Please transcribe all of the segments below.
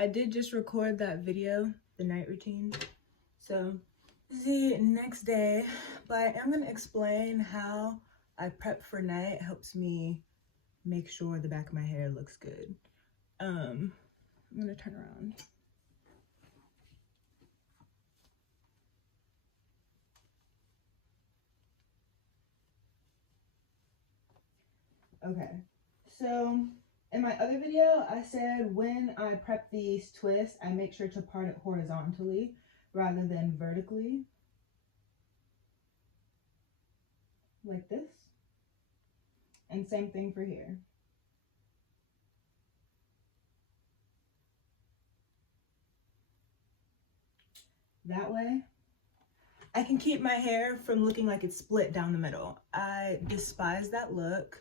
I did just record that video, the night routine. So the next day, but I'm gonna explain how I prep for night. It helps me make sure the back of my hair looks good. I'm gonna turn around. Okay, so in my other video, I said when I prep these twists, I make sure to part it horizontally rather than vertically, like this. And same thing for here. That way, I can keep my hair from looking like it's split down the middle. I despise that look,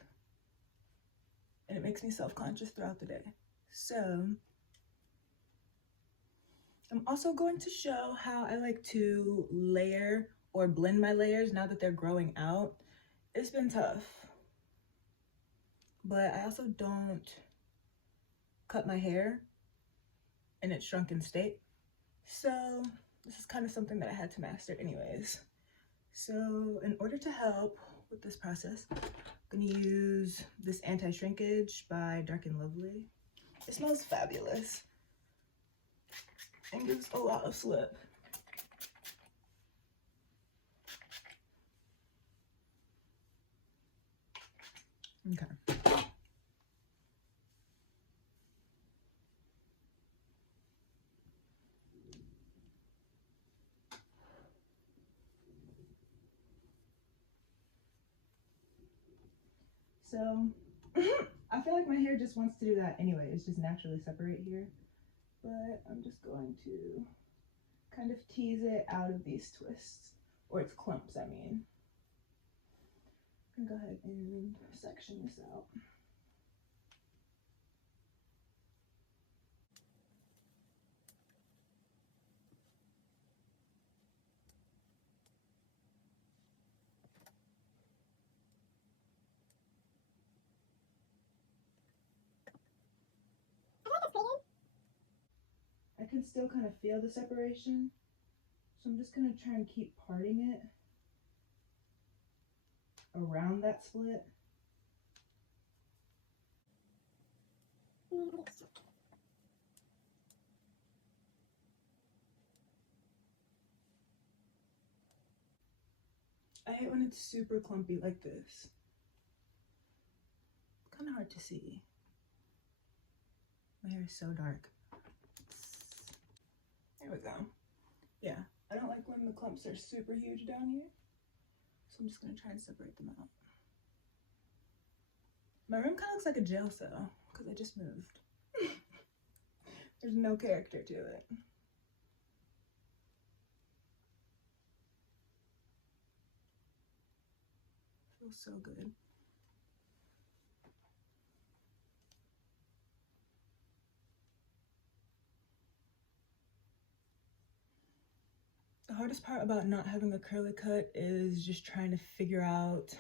and it makes me self-conscious throughout the day. So I'm also going to show how I like to layer or blend my layers now that they're growing out. It's been tough, but I also don't cut my hair in its shrunken state. So this is kind of something that I had to master anyways. So in order to help with this process, I'm gonna use this anti-shrinkage by Dark and Lovely. It smells fabulous and gives a lot of slip. Okay. So I feel like my hair just wants to do that anyway. It's just naturally separate here. But I'm just going to kind of tease it out of these twists, or its clumps, I mean. I'm gonna go ahead and section this out. I can still kind of feel the separation, so I'm just gonna try and keep parting it around that split. I hate when it's super clumpy like this. Kind of hard to see. My hair is so dark. There we go. Yeah, I don't like when the clumps are super huge down here, so I'm just gonna try and separate them out. My room kind of looks like a jail cell because I just moved. There's no character to it. Feels so good. The hardest part about not having a curly cut is just trying to figure out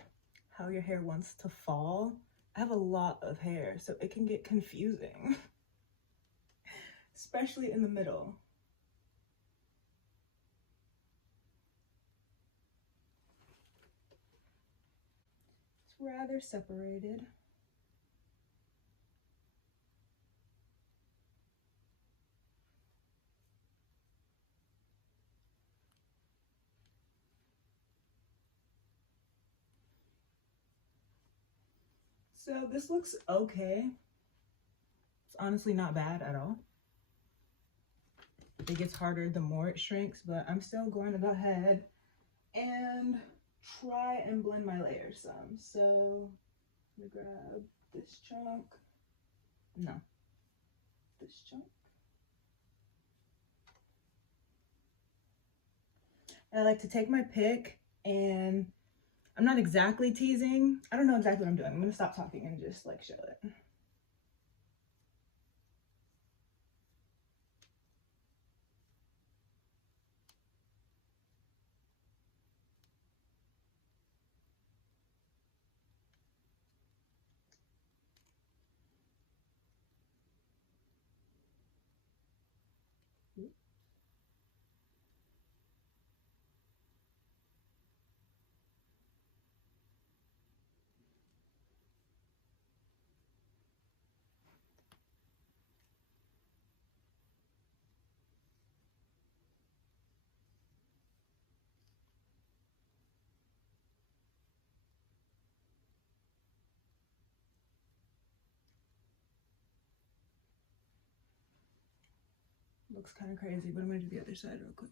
how your hair wants to fall. I have a lot of hair, so it can get confusing, especially in the middle. It's rather separated. So this looks okay. It's honestly not bad at all. It gets harder the more it shrinks, but I'm still going to go ahead and try and blend my layers some. So I'm gonna grab this chunk. No, this chunk. And I like to take my pick, and I'm not exactly teasing. I don't know exactly what I'm doing. I'm gonna stop talking and just like show it. Looks kind of crazy, but I'm gonna do the other side real quick.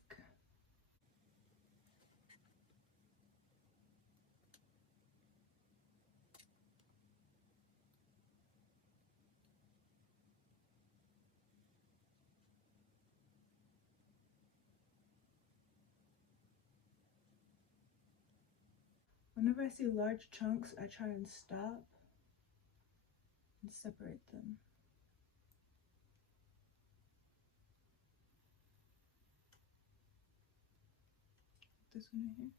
Whenever I see large chunks, I try and stop and separate them. This one right here.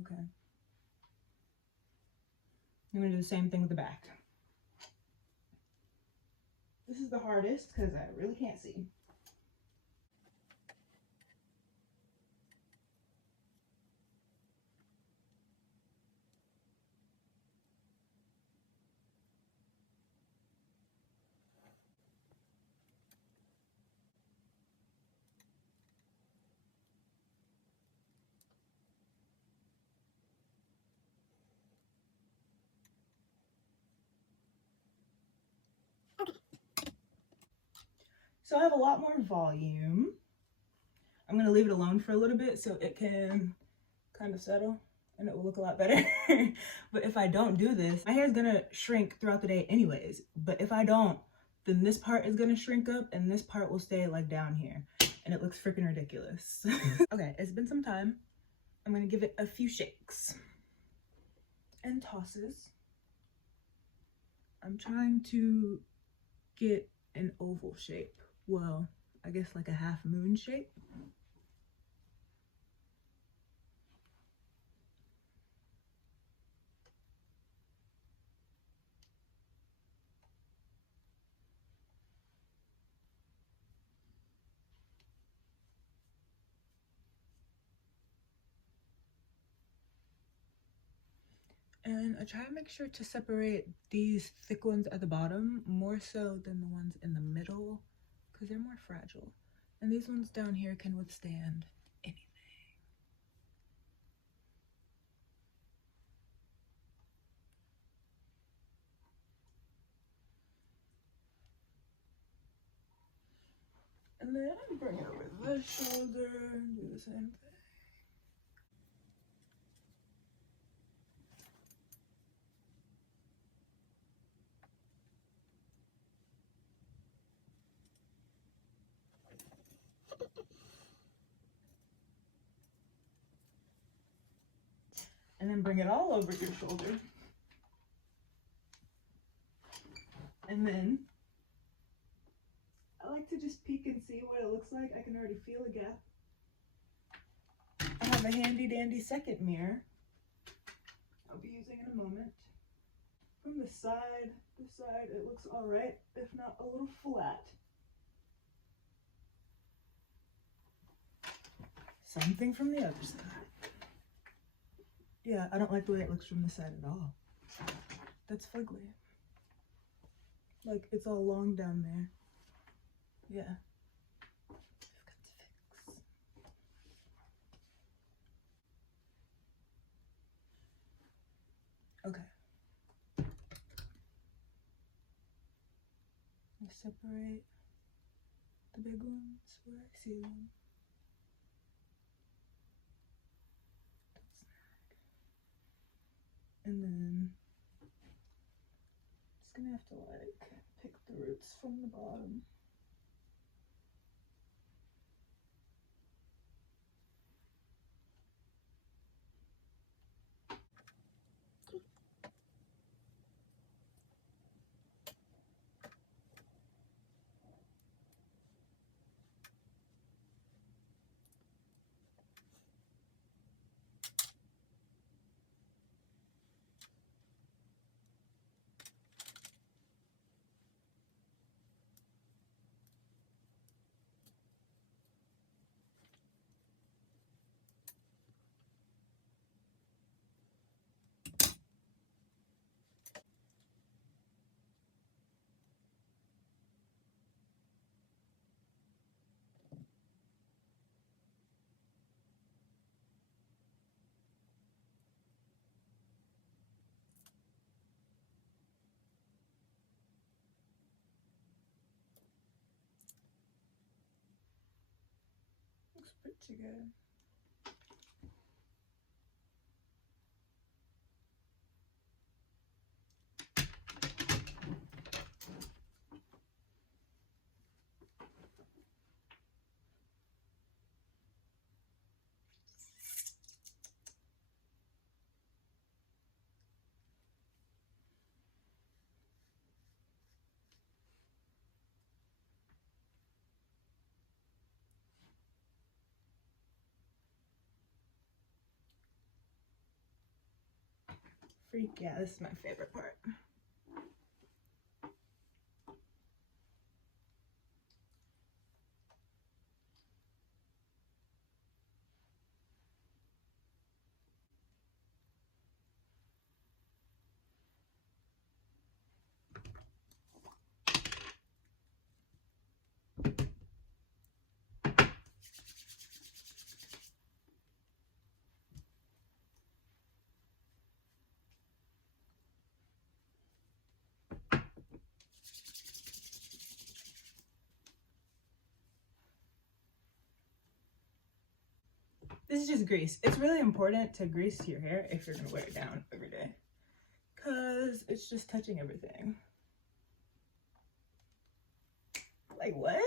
Okay. I'm gonna do the same thing with the back. This is the hardest because I really can't see. So I have a lot more volume. I'm gonna leave it alone for a little bit so it can kind of settle and it will look a lot better. But if I don't do this, my hair is gonna shrink throughout the day anyways. But if I don't, then this part is gonna shrink up and this part will stay like down here and it looks freaking ridiculous. Okay, it's been some time. I'm gonna give it a few shakes and tosses. I'm trying to get an oval shape. Well, I guess like a half moon shape. And I try to make sure to separate these thick ones at the bottom more so than the ones in the middle because they're more fragile. And these ones down here can withstand anything. And then bring it over the shoulder and do the same thing. And then bring it all over your shoulder. And then I like to just peek and see what it looks like. I can already feel a gap. I have a handy dandy second mirror I'll be using in a moment. From the side, it looks all right, if not a little flat. Same thing from the other side. Yeah, I don't like the way it looks from this side at all. That's fugly. Like, it's all long down there. Yeah. Okay. I separate the big ones where I see them. And then just gonna have to like pick the roots from the bottom. looks pretty good. Freak, yeah, this is my favorite part. This is just grease. It's really important to grease your hair if you're gonna wear it down every day, because it's just touching everything. Like, what?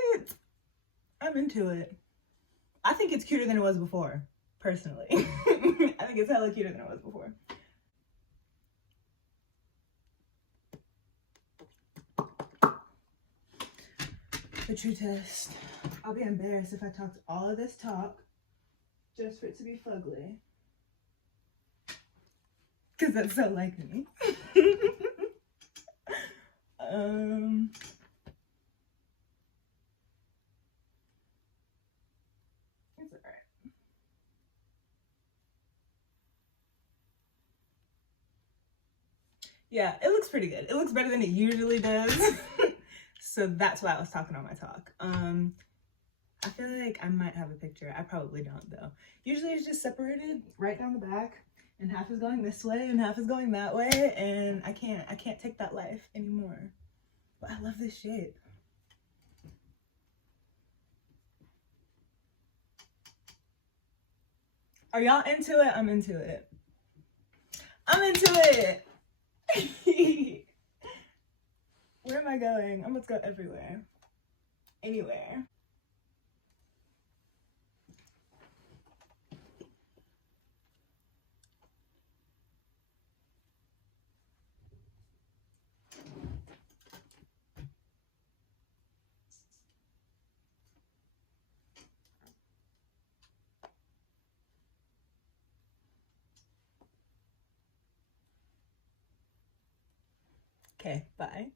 I'm into it. I think it's cuter than it was before, personally. I think it's hella cuter than it was before. The true test. I'll be embarrassed if I talked all of this talk just for it to be fugly. Because that's so like me. It's alright. Yeah, it looks pretty good. It looks better than it usually does. So that's why I was talking on my talk. I feel like I might have a picture. I probably don't though. Usually it's just separated right down the back, and half is going this way and half is going that way, and I can't take that life anymore. But I love this shape. Are y'all into it? I'm into it. I'm into it. Where am I going? I'm about to go everywhere. Anywhere. Okay, bye.